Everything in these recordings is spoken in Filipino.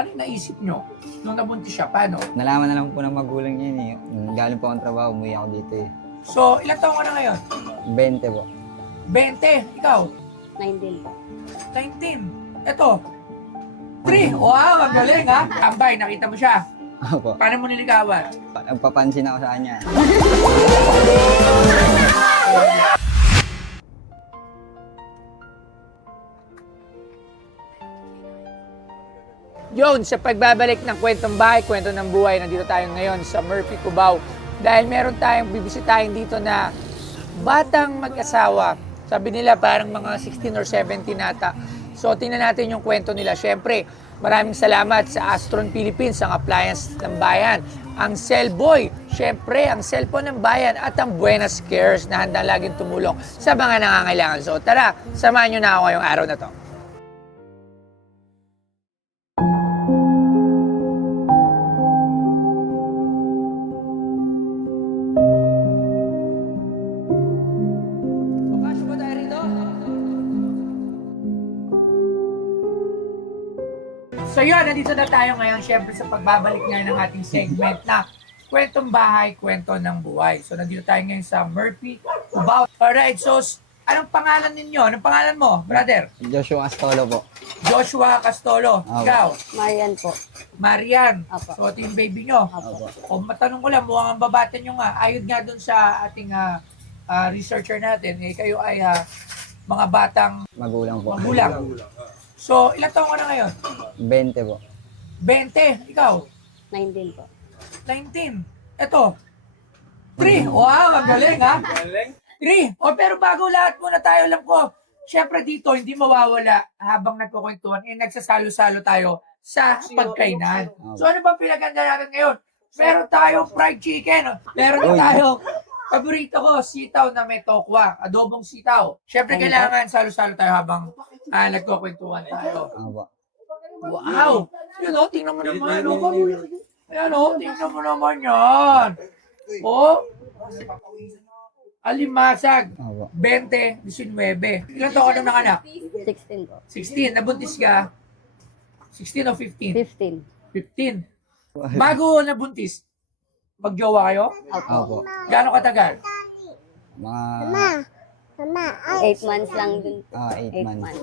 Ano yung naisip nyo nung nabuntis siya? Paano? Nalaman na lang po ng magulang niya yun eh. Galing po akong trabaho, umuwi ako dito eh. So, ilang taon ka na ngayon? 20 po. 20. Ikaw? 19 po. 19. Ito? 3. Wow, ang galing ha? Tambay, nakita mo siya. Opo. Paano mo niligawan? Nagpapansin ako sa kanya. Yun, sa pagbabalik ng kwentong bahay, kwento ng buhay, nandito tayo ngayon sa Murphy, Cubao. Dahil meron tayong bibisitahin dito na batang mag-asawa. Sabi nila parang mga 16 or 17 nata. So tingnan natin yung kwento nila. Siyempre, maraming salamat sa Astron Philippines, ang appliance ng bayan. Ang Cellboy, siyempre, ang cellphone ng bayan at ang Buenas Cares na handa laging tumulong sa mga nangangailangan. So tara, samahan nyo na ako ngayong araw na to. So yun, nandito na tayo ngayon syempre sa pagbabalik nga ng ating segment na kwentong bahay, kwento ng buhay. So nandito tayo ngayon sa Murphy, Cubao. Alright, so anong pangalan ninyo? Anong pangalan mo, brother? Joshua Astolo po. Joshua Castolo. Opo. Ikaw? Marian po. Marian. Opo. So ito yung baby nyo. Opo. O matanong ko lang, mukhang ang babata nyo nga. Ayod nga dun sa ating researcher natin. Eh, kayo ay mga batang Magulang po. magulang. So, ilang taon ka na ngayon? 20 po. 20. Ikaw? 19 po. 19. Ito. 3. Wow, ang galing ha? 3. O pero bago lahat muna tayo, alam ko, syempre dito, hindi mawawala habang nagkukwentuhan, nagsasalo-salo tayo sa pagkainan. So ano ba pinaganda natin ngayon? Meron tayong fried chicken. Meron tayong paborito ko, sitaw na may tokwa, adobong sitaw. Syempre kailangan salo-salo tayo habang nagkukwentuhan tayo. Opo. Wow! Yun o, tingnan mo naman. Ayan o, tingnan mo naman yan. O, alimasag. Opo. 20, 19. Ilan taon ka nung nanganak? 16 po. 16. Nabuntis ka? 16 o 15? 15. 15. Bago nabuntis, magjowa kayo? Opo. Gano'ng katagal? Mga 8 months lang dun. 8 months.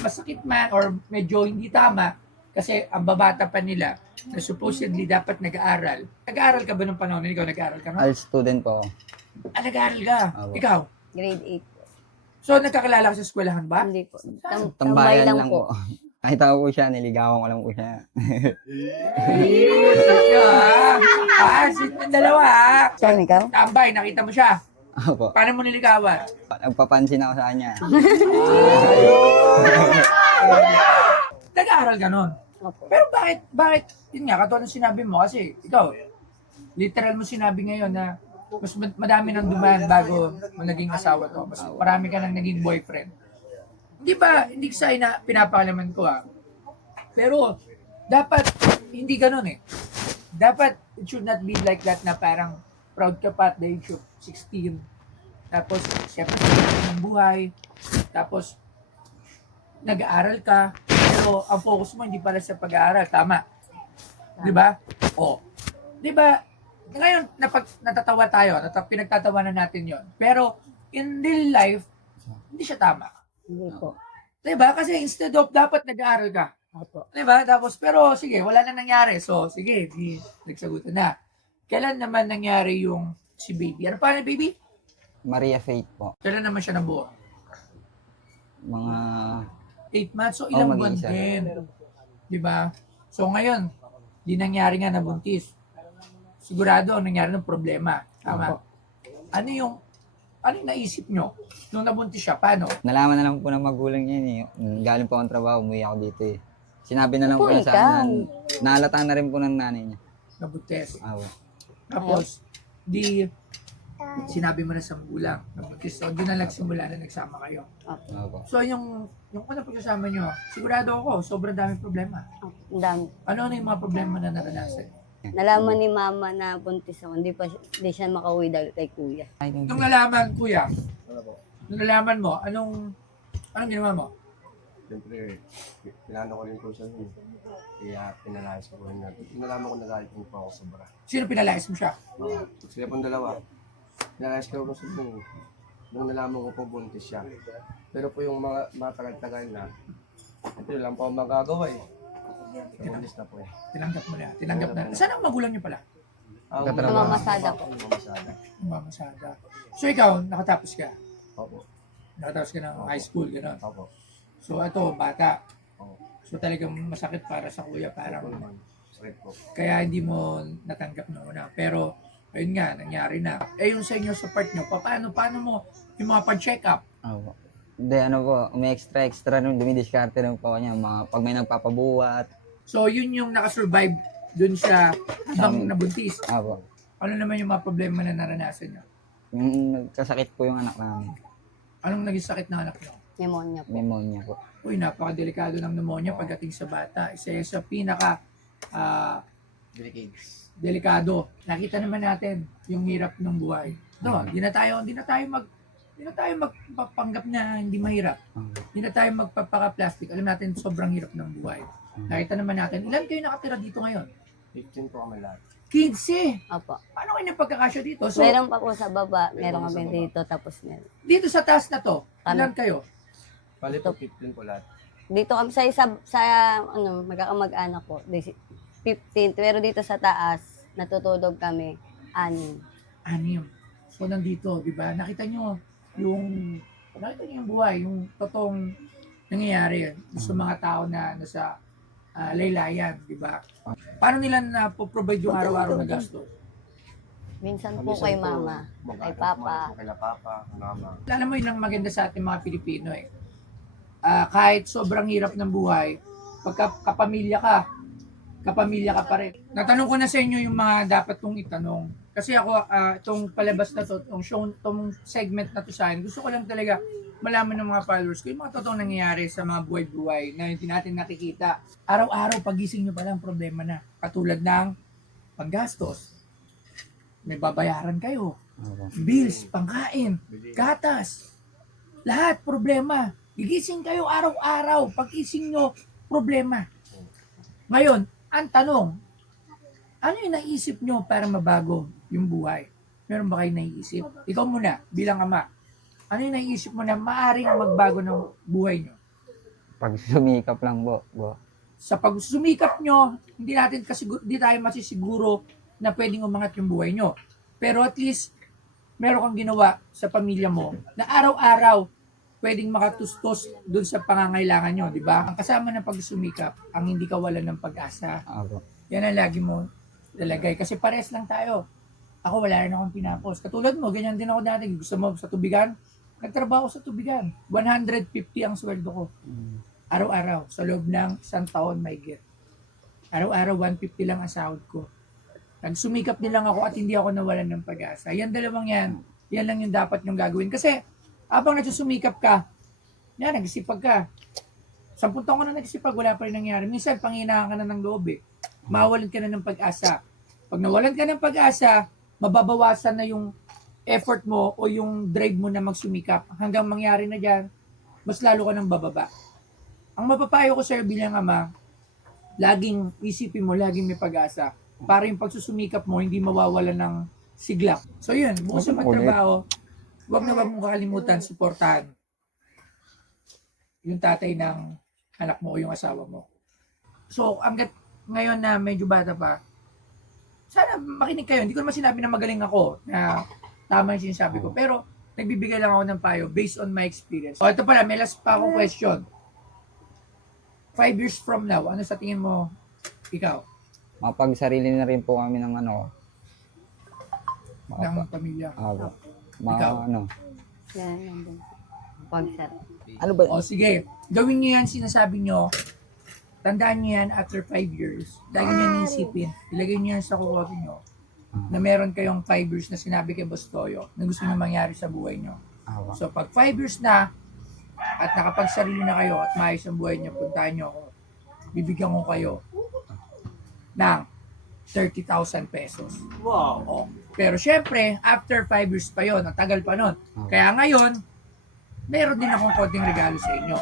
Masakit man or medyo hindi tama kasi ang babata pa nila na supposedly dapat nag-aaral. Nag-aaral ka ba nung panahon? Ikaw nag-aaral ka no? All student po ako. Nag-aaral ka. Opo. Ikaw? Grade 8 po. So nagkakilala ka sa eskwelahan ba? Hindi po. Tambay Tambayan lang lang po. po. Nakita ko po siya, niligawan ko lang po siya. Sweet ng dalawa ha. Saan ikaw? Tambay, nakita mo siya. Opo. Paano mo niligawan? Nagpapansin ako sa kanya. Nag-aaral ka nun. Opo. Pero bakit, yun nga, katulad ng sinabi mo, kasi ikaw, literal mo sinabi ngayon na mas madami nang dumaan bago mo naging asawa to. Mas marami ka nang naging boyfriend. Hindi ba, hindi sa pinapakalaman ko pero dapat, hindi ganun eh. Dapat, it should not be like that na parang proud ka pa at the age of 16. Tapos, siyempre, ng buhay. Tapos, nag-aaral ka. Pero, ang focus mo hindi para sa pag-aaral. Tama. Di ba? O. Di ba? Ngayon, natatawa tayo. Pinagtatawanan natin yon. Pero, in real life, hindi siya tama. Hindi po. Di ba? Kasi instead of dapat nag-aaral ka. Opo. Di ba? Tapos, pero sige, wala na nangyari. So, sige, nagsagutan na. Kailan naman nangyari yung si baby? Ano pa na baby? Maria Faith po. Kailan naman siya nabuo? Mga 8 months. So, ilang buwan mag-isa. din. Di ba? So, ngayon, di nangyari nga nabuntis. Sigurado, ang nangyari ng problema. Tama. Ano yung naisip nyo nung nabuntis siya? Paano? nalaman na lang po ng magulang niya yun eh. Galing po akong trabaho, umuwi ako dito eh. Sinabi na lang po Uy, sa ikaw. akin. Naalata na rin po ng nanay niya. Nabuntis. Opo. Tapos, sinabi mo na sa magulang. Nabuntis. So, doon na nagsimula na nagsama kayo. Opo. So, yung unang pagsasama nyo, sigurado ako, sobrang daming problema. Ang dami. Ano yung mga problema na naranasan? Nalaman ni mama na buntis ako. Hindi siya makauwi dahil kay kuya. Nung nalaman, kuya, nung nalaman mo, anong ginawa mo? Siyempre, pinano ko rin po siya nun. Kaya pinalayas ko rin natin. Pinalaman ko nagalit po ako sobra. Sino pinalayas mo siya? Sila pong dalawa. Pinalayas ko rin sa nung nalaman ko po buntis siya. Pero po yung mga tagal-tagal na, ito lang po ang magagawa eh. Buntis na po eh. Tinanggap mo na. Tinanggap na. Saan ang magulang niyo pala? Namamasada po. Namamasada. Mamasada. So ikaw, nakatapos ka? Opo. Nakatapos ka ng high school, gano'n. Opo. So ito, bata. Opo. So talagang masakit para sa kuya, parang Sakit po. kaya hindi mo natanggap na una. Pero, ayun nga, nangyari na. Eh yung sa inyo, sa part nyo, paano mo yung mga pag-check up? Opo. Hindi, ano po, may extra nung dumidiskarte rin po niya, mga pag may nagpapabuhat. So yun yung nakasurvive dun sa habang nabuntis. Opo. Ano naman yung mga problema na naranasan nyo? Yung nagkasakit po yung anak namin. Anong naging sakit ng anak nyo? Pneumonia po. Pneumonia po. Uy, napakadelikado ng pneumonia pagdating sa bata. Isa yan sa pinaka Delicades. delikado. Nakita naman natin yung hirap ng buhay. No, hindi na tayo magpapanggap na hindi mahirap. Hindi na tayo magpapaka-plastic. Alam natin sobrang hirap ng buhay. Nakita naman natin, ilan kayo nakatira dito ngayon? 15 po kami lahat. 15. Opo. Paano kayo napagkakasya dito? So, Meron pa po sa baba, meron kami dito, tapos meron. dito sa taas na to, ilan kayo? Bali po 15 po lahat. Dito kami sa magkakamag-anak po, 15. Pero dito sa taas, natutulog kami, 6. 6. So, nandito, di ba? Nakita nyo yung buhay, yung totoong nangyayari sa mga tao na nasa laylayan, di ba? Paano nila na-provide yung araw-araw na gasto? Minsan po kay mama, kay papa. Kay papa, mama. Alam mo yun ang maganda sa ating mga Pilipino eh. Kahit sobrang hirap ng buhay, pagka kapamilya ka pa rin. Natanong ko na sa inyo yung mga dapat kong itanong. Kasi ako, itong palabas na to, itong segment na to sa akin, gusto ko lang talaga malaman ng mga followers ko yung mga totoong nangyayari sa mga buhay-buhay na hindi natin nakikita. Araw-araw, pagising nyo pa lang problema na. Katulad ng panggastos. May babayaran kayo. Opo. Bills, pangkain, gatas. Lahat problema. Gigising kayo araw-araw. Pag-ising nyo, problema. Ngayon, ang tanong, ano yung naisip nyo para mabago yung buhay? Meron ba kayo naiisip? Ikaw muna, bilang ama. Ano yung naisip mo na maaaring magbago ng buhay nyo? Pag sumikap lang po. Sa pagsumikap nyo, hindi tayo masisiguro na pwedeng umangat yung buhay nyo. Pero at least, meron kang ginawa sa pamilya mo na araw-araw pwedeng makatustos dun sa pangangailangan nyo, di ba? Ang kasama ng pagsumikap, ang hindi kawalan ng pag-asa. Opo. Yan ang lagi mo lalagay. Kasi pares lang tayo. Ako wala rin akong pinapos. Katulad mo, ganyan din ako dati. Gusto mo sa tubigan? Nagtrabaho sa tubigan. 150 ang sweldo ko. Araw-araw. Sa loob ng isang taon may get. Araw-araw 150 lang ang sahod ko. Nagsumikap din lang ako at hindi ako nawalan ng pag-asa. Yan dalawang yan. Yan lang yung dapat nyong gagawin. Kasi habang nagsusumikap ka, yan, nagsipag ka. 10 taon ka na nagsipag, wala pa rin nangyari. Minsan, panghinaan ka na ng loob eh. Mawalan ka na ng pag-asa. Pag nawalan ka ng pag-asa, mababawasan na yung effort mo o yung drive mo na magsumikap. Hanggang mangyari na dyan, mas lalo ka ng bababa. Ang mapapayo ko sa'yo bilang ama, laging isipin mo, laging may pag-asa. Para yung pagsusumikap mo, hindi mawawalan ng sigla. So yun, bukas sa magtrabaho, huwag mong kakalimutan, suportahan yung tatay ng anak mo o yung asawa mo. So, hanggat ngayon na medyo bata pa, sana makinig kayo. Hindi ko naman sinabi na magaling ako, na tama yung sinasabi ko. Pero, nagbibigay lang ako ng payo based on my experience. So, ito pala, may last pa akong question. 5 years from now, ano sa tingin mo, ikaw, Mapagsarili na rin po kami ng ng pamilya? Opo. Ikaw? Yan din. Pagsar. Ano ba? O sige, gawin niyo yan, sinasabi niyo, tandaan niyo yan after 5 years. Lagi niyo niisipin, ilagay niyo yan sa kukote niyo, na meron kayong 5 years na sinabi kay Boss Toyo na gusto niyo mangyari sa buhay niyo. Opo. So pag 5 years na, at nakapagsarili na kayo at maayos ang buhay niyo, puntahan niyo ako. Bibigyan ko kayo ng 30,000 pesos. Wow! O, pero syempre, after 5 years pa yon, ang tagal pa nun. Kaya ngayon, meron din akong konting regalo sa inyo.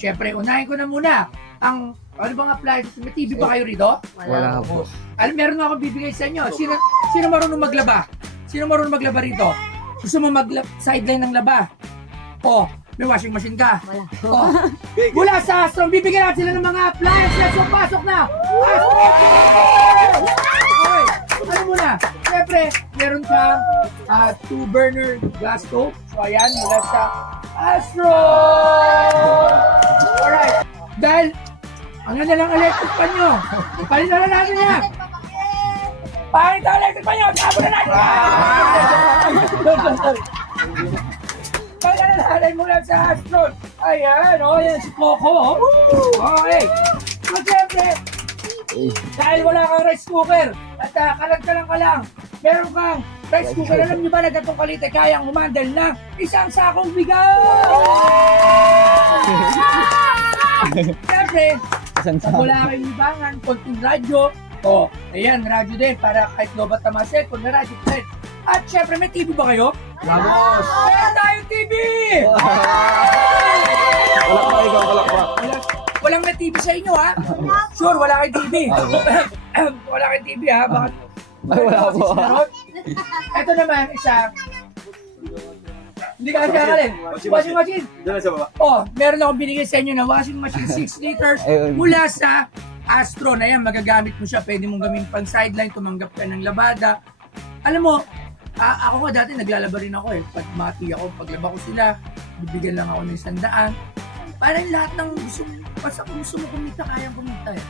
syempre, unahin ko na muna ang, ano bang appliances? May TV ba kayo rito? Wala po. Alam, meron na ako bibigay sa inyo. Sino marunong maglaba? Sino marunong maglaba rito? Gusto mo sideline ng laba? O, may washing machine ka? Wala. O, mula sa Astron, bibigyan natin sila ng mga appliances. So, pasok na! Astron! Okay, ano muna? Siyempre, meron kang 2-burner gas stove. So, ayan, mula sa Astron! Alright, dahil ang ganda ng electric pan nyo, palitan na natin yan! Pangit ang electric pan nyo! Tabo na natin! Palitan na natin mula sa Astron! Ayan, yan si Coco. Okay, so siyempre, dahil wala kang rice cooker at kalag ka lang, meron kang rice cooker, alam nyo ba na gatong kalite kayang humandal ng isang sakong bigas? Siyempre, pag wala kayong libangan, konting radyo, ayan, radyo din para kahit lobat na mga cellphone, may radyo din. At siyempre, may TV ba kayo? Vamos! Meron tayong TV! Walang may TV sa inyo, ha? Sure, wala kayong TV. Wala kayong TV, ha? Bakit? Wala po. Ito naman, isa. Hindi ka kakalin. Washing machine. Diyan sa baba. Meron akong binigay sa inyo na washing machine 6 liters Ayun. mula sa Astron. Ayan, magagamit mo siya. Pwede mong gawin pang sideline, tumanggap ka ng labada. Alam mo, ako nga dati naglalaba rin ako eh. Pag mati ako, paglaba ko sila, bibigyan lang ako ng 100. Parang lahat ng basta kung gusto mo kumita, kayang kumita eh.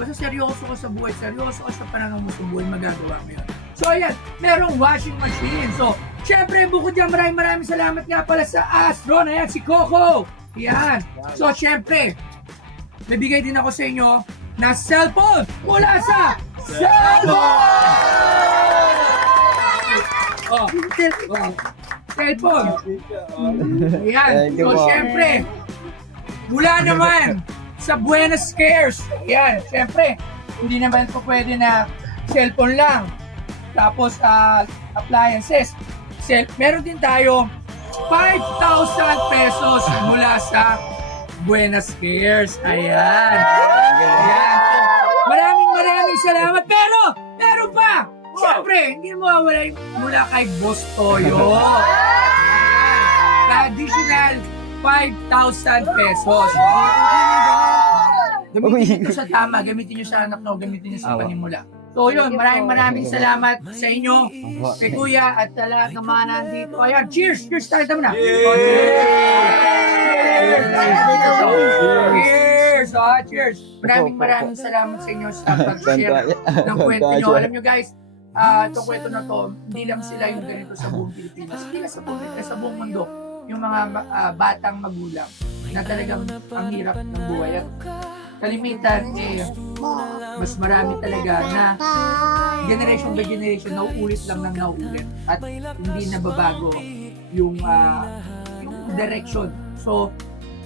Basta seryoso ka sa buhay, seryoso ka sa pananaw mo sa buhay, magagawa mo yun. So ayan, merong washing machine. So, syempre, bukod dyan, maraming salamat nga pala sa Astron. Ayan, si Coco. Yan. So, syempre, nabigay din ako sa inyo na cellphone mula sa cellphone. Ayan. Thank you So, po. syempre, mula naman sa Buenos Cares. Ayan, syempre, hindi naman po pwede na cellphone lang. Tapos, appliances. Meron din tayo 5,000 pesos mula sa Buenos Cares. Ayan. Ayan. Maraming salamat. Pero, meron pa. Siyempre, hindi mo mawala yung mula kay Boss Toyo. Ayan. Additional 5,000 pesos. Gamitin nyo sa tama, gamitin nyo sa anak nyo, gamitin nyo sa panimula. So yun, maraming salamat sa inyo, kay Kuya at sa lahat ng mga nandito. Ayan, cheers! Cheers tayo naman na! Cheers! Cheers! Maraming salamat sa inyo sa pag-share ng kwento nyo. Alam nyo guys, itong kwento na to, hindi lang sila yung ganito sa buong Pilipinas, hindi lang sa buong Pilipinas, sa buong mundo. Yung mga batang magulang na talagang ang hirap ng buhay. At kalimitan, mas marami talaga na generation by generation, nauulit lang ng nauulit. At hindi nababago yung direction. So,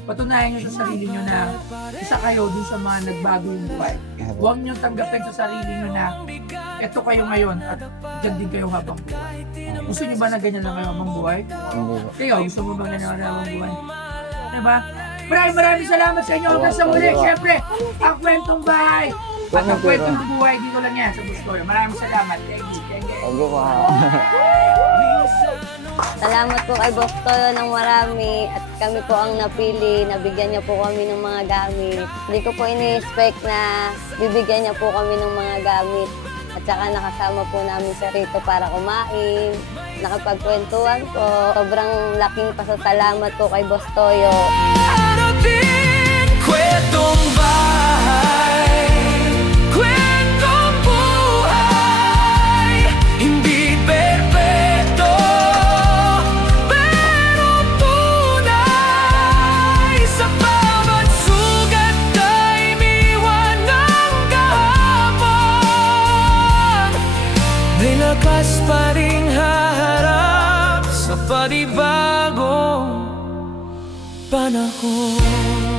patunayan nyo sa sarili nyo na isa kayo dun sa mga nagbago yung buhay. Huwag nyo tanggapin sa sarili nyo na eto kayo ngayon at dyan din kayo habang buhay. Gusto nyo ba na ganyan lang kayo habang buhay? Hindi po. Kayo, gusto mo bang ganyan lang habang buhay? Diba? Maraming salamat sa inyo. Hanggang sa muli, syempre, ang kwentong bahay at ang kwentong buhay dito lang yan sa Bustoyo. Maraming salamat. Thank you. Huwag po. Salamat po kay Boss Toyo ng marami at kami po ang napili. Nabigyan niya po kami ng mga gamit. Hindi ko po ini-expect na bibigyan niya po kami ng mga gamit. At saka nakasama po namin siya rito para kumain. Nakapagkwentuhan po. Sobrang laking pasasalamat po kay Boss Toyo. Kwentong bahay, kwentong buhay, hindi perfecto, pero tunay sa bawat sugat ay miwan ng kahapon. May lakas pa ring haharap sa panibagong panahon.